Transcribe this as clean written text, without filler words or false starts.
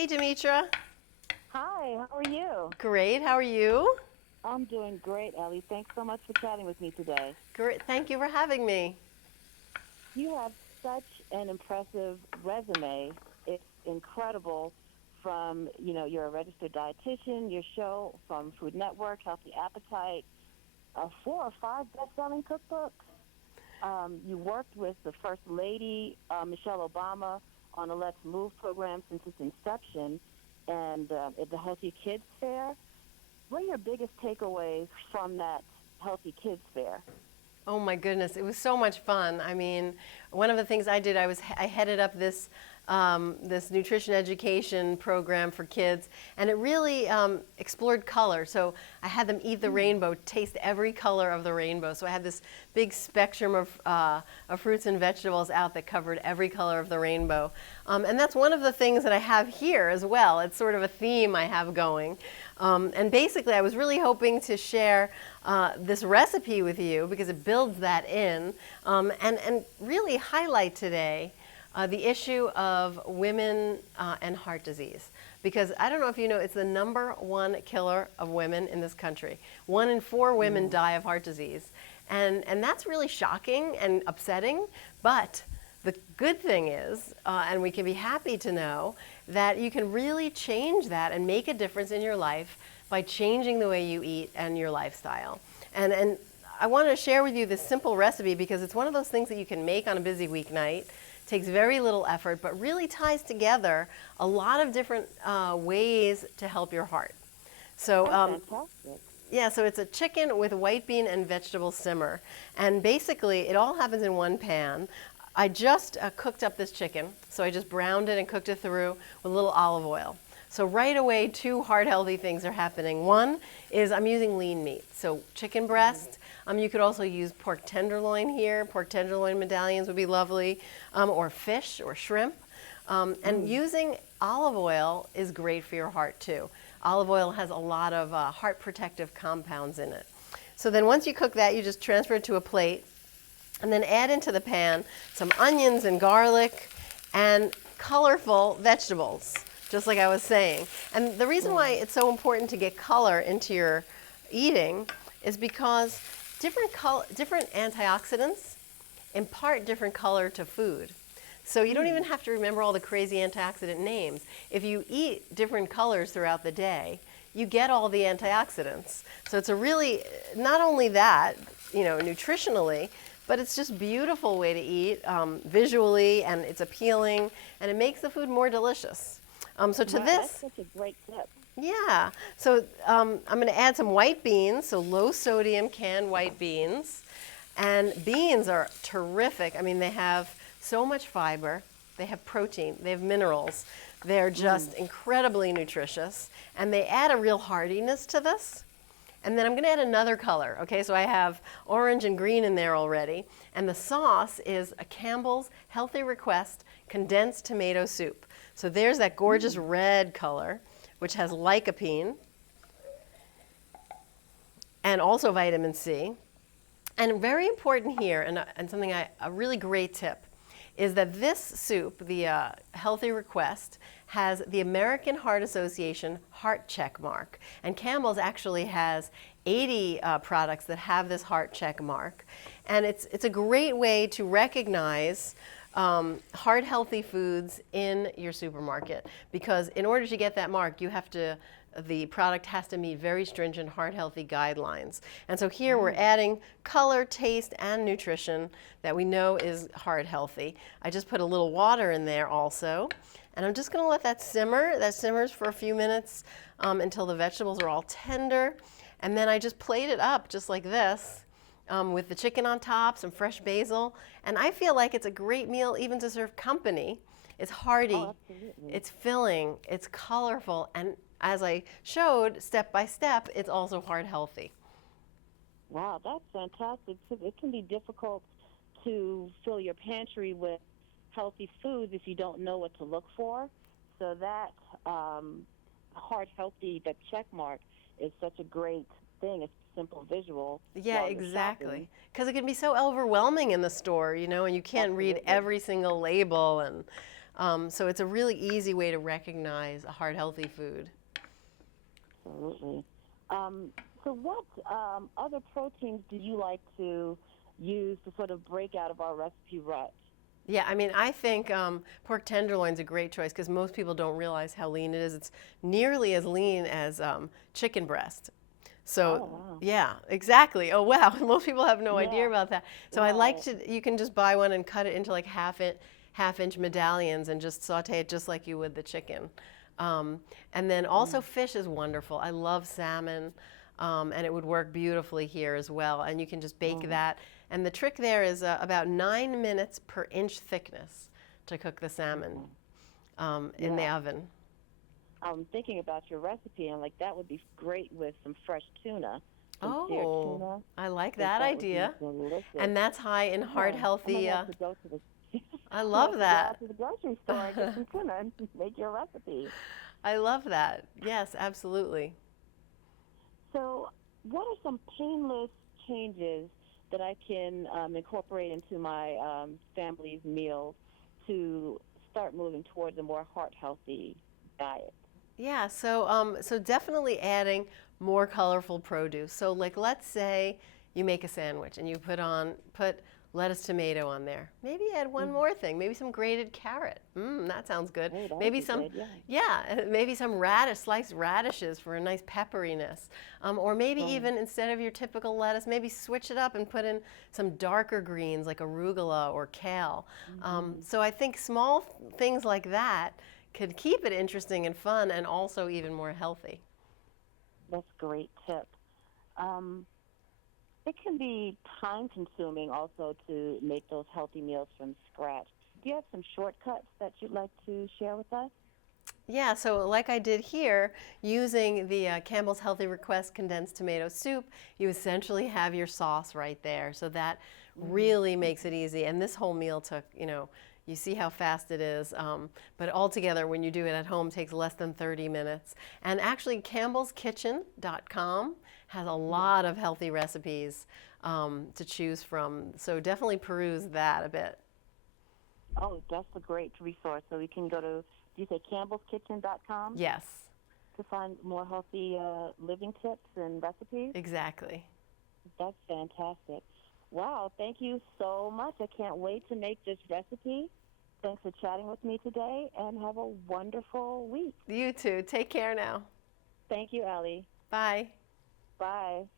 Hey, Demetra. Hi, how are you? Great. How are you? I'm doing great, Ellie. Thanks so much for chatting with me today. Great. Thank you for having me. You have such an impressive resume. It's incredible you're a registered dietitian, your show from Food Network, Healthy Appetite, 4 or 5 best-selling cookbooks. You worked with the First Lady, Michelle Obama, on the Let's Move program since its inception and at the Healthy Kids Fair. What are your biggest takeaways from that Healthy Kids Fair? Oh my goodness, it was so much fun. I mean, one of the things I did, I headed up this nutrition education program for kids, and it really explored color. So I had them eat the rainbow, taste every color of the rainbow. So I had this big spectrum of fruits and vegetables out that covered every color of the rainbow. And that's one of the things that I have here as well. It's sort of a theme I have going. And basically, I was really hoping to share this recipe with you because it builds that in, and really highlight today the issue of women and heart disease. Because I don't know if you know, it's the #1 killer of women in this country. 1 in 4 women die of heart disease. And that's really shocking and upsetting, but the good thing is, and we can be happy to know, that you can really change that and make a difference in your life by changing the way you eat and your lifestyle. And I want to share with you this simple recipe because it's one of those things that you can make on a busy weeknight, takes very little effort, but really ties together a lot of different ways to help your heart. So, Fantastic. yeah, so it's a chicken with white bean and vegetable simmer. And basically, it all happens in one pan. I just cooked up this chicken, so I just browned it and cooked it through with a little olive oil. So right away, 2 heart-healthy things are happening. One is I'm using lean meat, so chicken breast. You could also use pork tenderloin here. Pork tenderloin medallions would be lovely, or fish or shrimp. And using olive oil is great for your heart too. Olive oil has a lot of heart protective compounds in it. So then once you cook that, you just transfer it to a plate and then add into the pan some onions and garlic and colorful vegetables, just like I was saying. And the reason why it's so important to get color into your eating is because different antioxidants impart different color to food. So you don't even have to remember all the crazy antioxidant names. If you eat different colors throughout the day, you get all the antioxidants. So it's a really, not only that, nutritionally, but it's just a beautiful way to eat visually, and it's appealing, and it makes the food more delicious. So to Wow, this, that's such a great tip. yeah. So I'm going to add some white beans, so low sodium canned white beans. And beans are terrific. I mean, they have so much fiber, they have protein, they have minerals. They're just incredibly nutritious, and they add a real hardiness to this. And then I'm going to add another color. Okay, so I have orange and green in there already. And the sauce is a Campbell's Healthy Request condensed tomato soup. So there's that gorgeous red color, which has lycopene and also vitamin C. And very important here, and something a really great tip, is that this soup, the Healthy Request, has the American Heart Association heart check mark. And Campbell's actually has 80 products that have this heart check mark. And it's a great way to recognize heart healthy foods in your supermarket, because in order to get that mark, the product has to meet very stringent heart healthy guidelines. And so here we're adding color, taste, and nutrition that we know is heart healthy. I just put a little water in there also. And I'm just going to let that simmer. That simmers for a few minutes until the vegetables are all tender. And then I just plate it up just like this with the chicken on top, some fresh basil. And I feel like it's a great meal even to serve company. It's hearty, Absolutely. it's filling, it's colorful, and as I showed step by step, it's also heart healthy. Wow, that's fantastic. So it can be difficult to fill your pantry with healthy foods if you don't know what to look for. So that heart healthy, that check mark, is such a great thing. It's a simple visual. Yeah, while you're exactly. shopping. Because it can be so overwhelming in the store, and you can't read Absolutely. every single label. And So it's a really easy way to recognize a heart healthy food. Absolutely. So what other proteins do you like to use to sort of break out of our recipe rut? Yeah, I mean, I think pork tenderloin's a great choice because most people don't realize how lean it is. It's nearly as lean as chicken breast. So, Oh, wow. yeah, exactly. Oh, wow. Most people have no idea Yeah, about that. So I like right. to, you can just buy one and cut it into like half-inch medallions and just saute it just like you would the chicken. Um, and then also fish is wonderful. I love salmon. And it would work beautifully here as well. And you can just bake that. And the trick there is about 9 minutes per inch thickness to cook the salmon in the Yeah. oven. I'm thinking about your recipe, and like that would be great with some fresh tuna, some seared Oh, tuna. I like I think that that would be idea. delicious. And that's high in heart Yeah, I might healthy. have to go to the I I might love have to go that. out to the grocery store and get some tuna and make your recipe. I love that. Yes, absolutely. So, what are some painless changes that I can incorporate into my family's meals to start moving towards a more heart healthy diet? Yeah, so definitely adding more colorful produce. So like let's say you make a sandwich and you put lettuce tomato on there. Maybe add one more thing, maybe some grated carrot. That sounds good. Oh, that would Maybe be some good. Yeah. yeah, maybe some sliced radishes for a nice pepperiness. Or maybe Right. even instead of your typical lettuce, maybe switch it up and put in some darker greens like arugula or kale. So I think small things like that could keep it interesting and fun and also even more healthy. That's a great tip. Um, it can be time consuming also to make those healthy meals from scratch. Do you have some shortcuts that you'd like to share with us? Yeah, so like I did here, using the Campbell's Healthy Request condensed tomato soup, you essentially have your sauce right there. So that really makes it easy. And this whole meal took, you see how fast it is. But altogether, when you do it at home, takes less than 30 minutes. And actually, campbellskitchen.com has a lot of healthy recipes to choose from. So definitely peruse that a bit. Oh, that's a great resource. So we can go to, do you say campbellskitchen.com Yes, to find more healthy living tips and recipes? exactly. That's fantastic. Wow, thank you so much. I can't wait to make this recipe. Thanks for chatting with me today, and have a wonderful week. You too. Take care now. Thank you, Ellie. Bye. Bye.